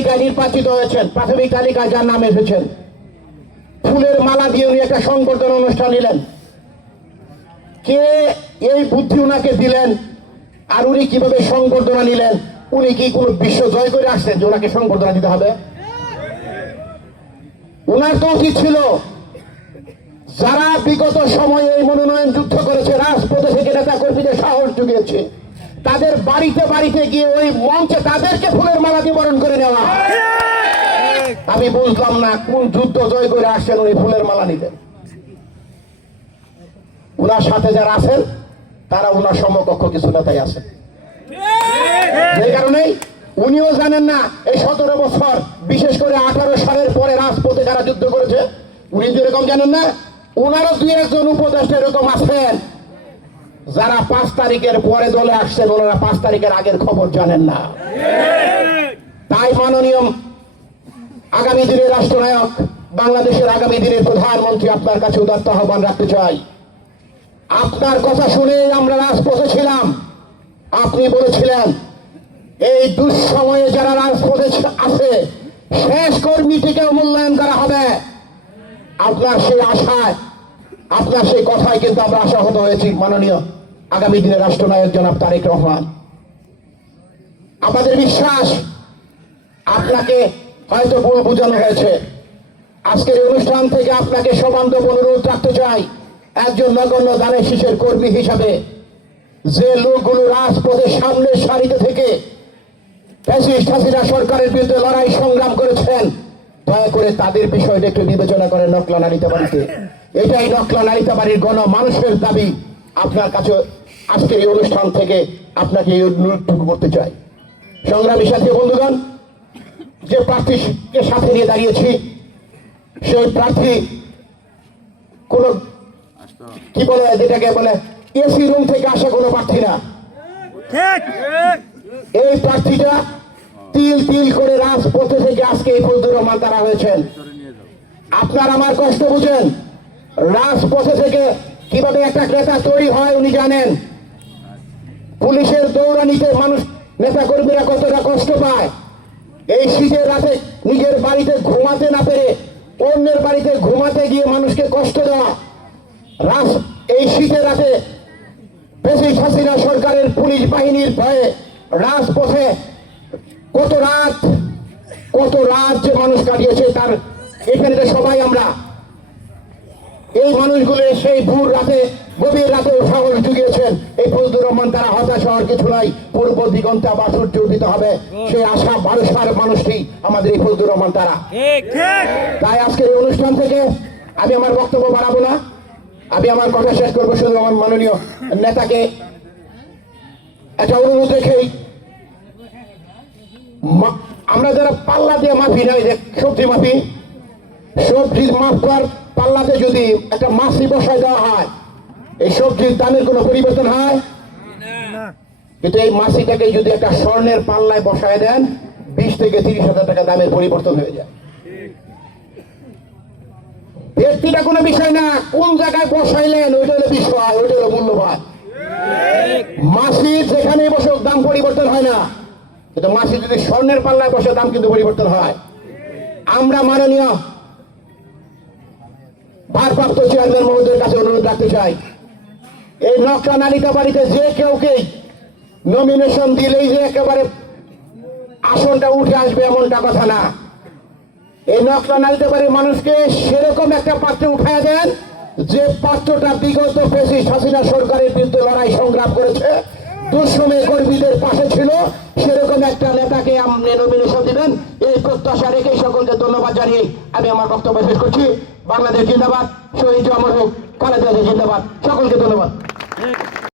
তালিকায় নির্বাচিত হয়েছেন, প্রাথমিক তালিকায় যার নাম এসেছেন, ফুলের মালা দিয়ে উনি একটা সংবর্ধনা অনুষ্ঠান নিলেন। কে এই বুদ্ধি উনাকে দিলেন, আর উনি কিভাবে সংবর্ধনা নিলেন? উনি কি কোনো বিশ্ব জয় করে আসছেন যে ওনাকে সংবর্ধনা দিতে হবে? উনার তো উচিত ছিল যারা বিগত সময়ে এই মনোনয়ন যুদ্ধ করেছে, রাজপথে থেকে নেতা কর্মীদের সাহস জুগিয়েছে, তাদের বাড়িতে বাড়িতে গিয়ে ওই মঞ্চে তাদেরকে ফুলের মালা দিয়ে বরণ করে নেওয়া। আমি বুঝলাম না কোন যুদ্ধ জয় করে আসছেন উনি ফুলের মালা নিতেন। উনার সাথে যারা আছেন তারা উনার সমকক্ষ কিছু নেতাই আছেন। এই কারণে উনিও জানেন না এই 17 বছর, বিশেষ করে 18 সালের পরে রাজপথে যারা যুদ্ধ করেছে, উনি যেরকম জানেন না, ওনারও 2-1 উপদেষ্টা এরকম আছেন যারা 5 তারিখের পরে দলে আসছেন, ওনারা 5 তারিখের আগের খবর জানেন না। তাই মাননীয় আগামী দিনের রাষ্ট্রনায়ক, বাংলাদেশের আগামী দিনের প্রধানমন্ত্রী, আপনার কাছে উদাত্ত আহ্বান রাখতে চাই। আপনার কথা শুনে আমরা রাজপথে ছিলাম। আপনি বলেছিলেন এই দুঃসময়ে যারা রাজপথে আছে শেষ কর্মীটিকে মূল্যায়ন করা হবে। আপনার সেই আশায়, আপনার সেই কথায় কিন্তু আমরা আশাহত হয়েছি। মাননীয় আগামী দিনের রাষ্ট্রনায়ক জনাব তারেক রহমান, আমাদের বিশ্বাস আপনাকে হয়তো ভুল বোঝানো হয়েছে। আজকের এই অনুষ্ঠান থেকে আপনাকে সবান্ধব অনুরোধ রাখতে চাই, একজন নগণ্য দানের শীষের কর্মী হিসাবে যে লোকগুলো রাজপথের সামনের সারিতে থেকে ফ্যাসিস্ট হাসিনা সরকারের বিরুদ্ধে লড়াই সংগ্রাম করেছেন, দয়া করে তাদের বিষয়টা একটু বিবেচনা করে নকলা নালিতাবাড়িতে। এটাই নকলা নালিতাবাড়ির গণমানুষের দাবি। আপনার কাছে আজকের এই অনুষ্ঠান থেকে আপনাকে এই অনুরোধটুকু করতে চাই। সংগ্রামী সাথী বন্ধুগণ, যে প্রার্থীকে সাথে নিয়ে দাঁড়িয়েছি সেই প্রার্থী কোন কি বলে, যেটাকে বলে এসি রুম থেকে আসা কোনো প্রার্থী না। এই প্রার্থীটা তিল তিল করে রাজপথে থেকে আজকে এই ফজলুর রহমান তারা হয়েছেন। আপনার আমার কষ্ট বুঝেন, রাজপথে থেকে কিভাবে একটা নেতা তৈরি হয় উনি জানেন। পুলিশের দৌড়ানিতে মানুষ, নেতা কর্মীরা কতটা কষ্ট পায়। এই শীতের রাতে নিজের বাড়িতে ঘুমাতে না পেরে অন্যের বাড়িতে ঘুমাতে গিয়ে মানুষকে কষ্ট দেওয়া। এই শীতের রাতে ফ্যাসিস্ট হাসিনা সরকারের পুলিশ বাহিনীর ভয়ে রাজপথে কত রাত যে মানুষ কাটিয়েছে, তার এখানে সবাই আমরা এই মানুষগুলো সেই ভোর রাতে, গভীর রাতে সাহস জুগিয়েছেন। এই ফজলুর রহমান তারা হতাশ হওয়ার কিছু নাই, পূর্ব দিগন্তে আবার সূর্য উদিত হবে, সেই আশা ভরসার মানুষটি আমাদের এই ফজলুর রহমান তারা। তাই আজকের এই অনুষ্ঠান থেকে আমি আমার বক্তব্য বাড়াবো না, আমি আমার কথা শেষ করবো। শুধু আমার মাননীয় নেতাকে একটা অনুরোধ রেখেই, আমরা যারা পাল্লা দিয়ে মাফি নাই, সবজি মাফি, সবজির মাফ করার পাল্লাতে যদি একটা মাছি বসায় দেওয়া হয়, এই সবজির দামের কোনো পরিবর্তন হয়? কিন্তু এই মাছিটাকে যদি একটা স্বর্ণের পাল্লায় বসায় দেন, 20 থেকে 30,000 টাকা দামের পরিবর্তন হয়ে যায়। ব্যক্তিটা কোনো বিষয় না, কোন জায়গায় বসাইলেন ওইটা হলো বিষয়, ওইটা হলো মূল্যবান। মাছির যেখানে বসে দাম পরিবর্তন হয় না, কিন্তু মাছি যদি স্বর্ণের পাল্লায় বসে দাম কিন্তু পরিবর্তন হয়। আমরা মাননীয় ভারপ্রাপ্ত চেয়ারম্যান মহোদয়ের কাছে অনুরোধ রাখতে চাই, এই নকলা নালিতাবাড়িতে যে কেউকেই নমিনেশন দিলেই যে একেবারে আসনটা উঠে আসবে এমনটা কথা না। এই নকলা নালিতাবাড়ির মানুষকে সেরকম একটা পাত্রে উঠায় দেন যে পাত্রটা বিগত ফ্যাসিস্ট হাসিনা সরকারের বিরুদ্ধে লড়াই সংগ্রাম করেছে, দুঃসময়ে কর্মীদের পাশে ছিল, সেরকম একটা নেতাকে আপনি নমিনেশন দিবেন। এই প্রত্যাশা রেখে সকলকে ধন্যবাদ জানিয়ে আমি আমার বক্তব্য শেষ করছি। বাংলাদেশ জিন্দাবাদ, শহীদ অমর হোক, খালেদা জিয়া জিন্দাবাদ। সকলকে ধন্যবাদ।